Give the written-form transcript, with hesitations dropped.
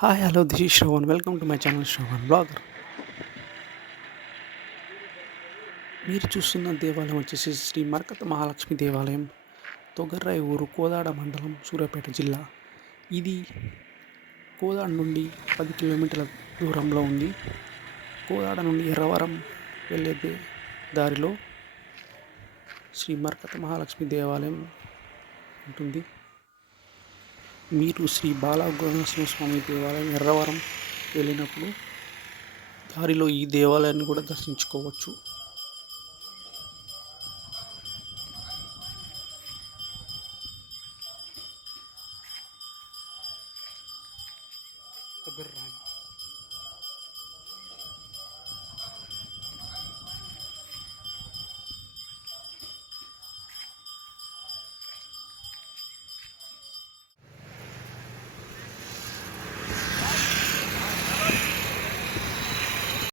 Hi hello this is Shravan welcome to my channel Shravan blogger. మీరు చూస్తున్న దేవాలయం వచ్చేసి శ్రీ మరకత మహాలక్ష్మి దేవాలయం, తొగర్రాయి ఊరు, కోదాడ మండలం, సూర్యాపేట జిల్లా. ఇది కోదాడ నుండి 10 కిలోమీటర్ల దూరంలో ఉంది. కోదాడ నుండి ఎర్రవరం వెళ్ళే దారిలో శ్రీ మరకత మహాలక్ష్మి దేవాలయం ఉంటుంది. మీరు శ్రీ బాలనరసింహస్వామి దేవాలయం ఎర్రవరం వెళ్ళినప్పుడు దారిలో ఈ దేవాలయాన్ని కూడా దర్శించుకోవచ్చు. కొబ్బరి రాయి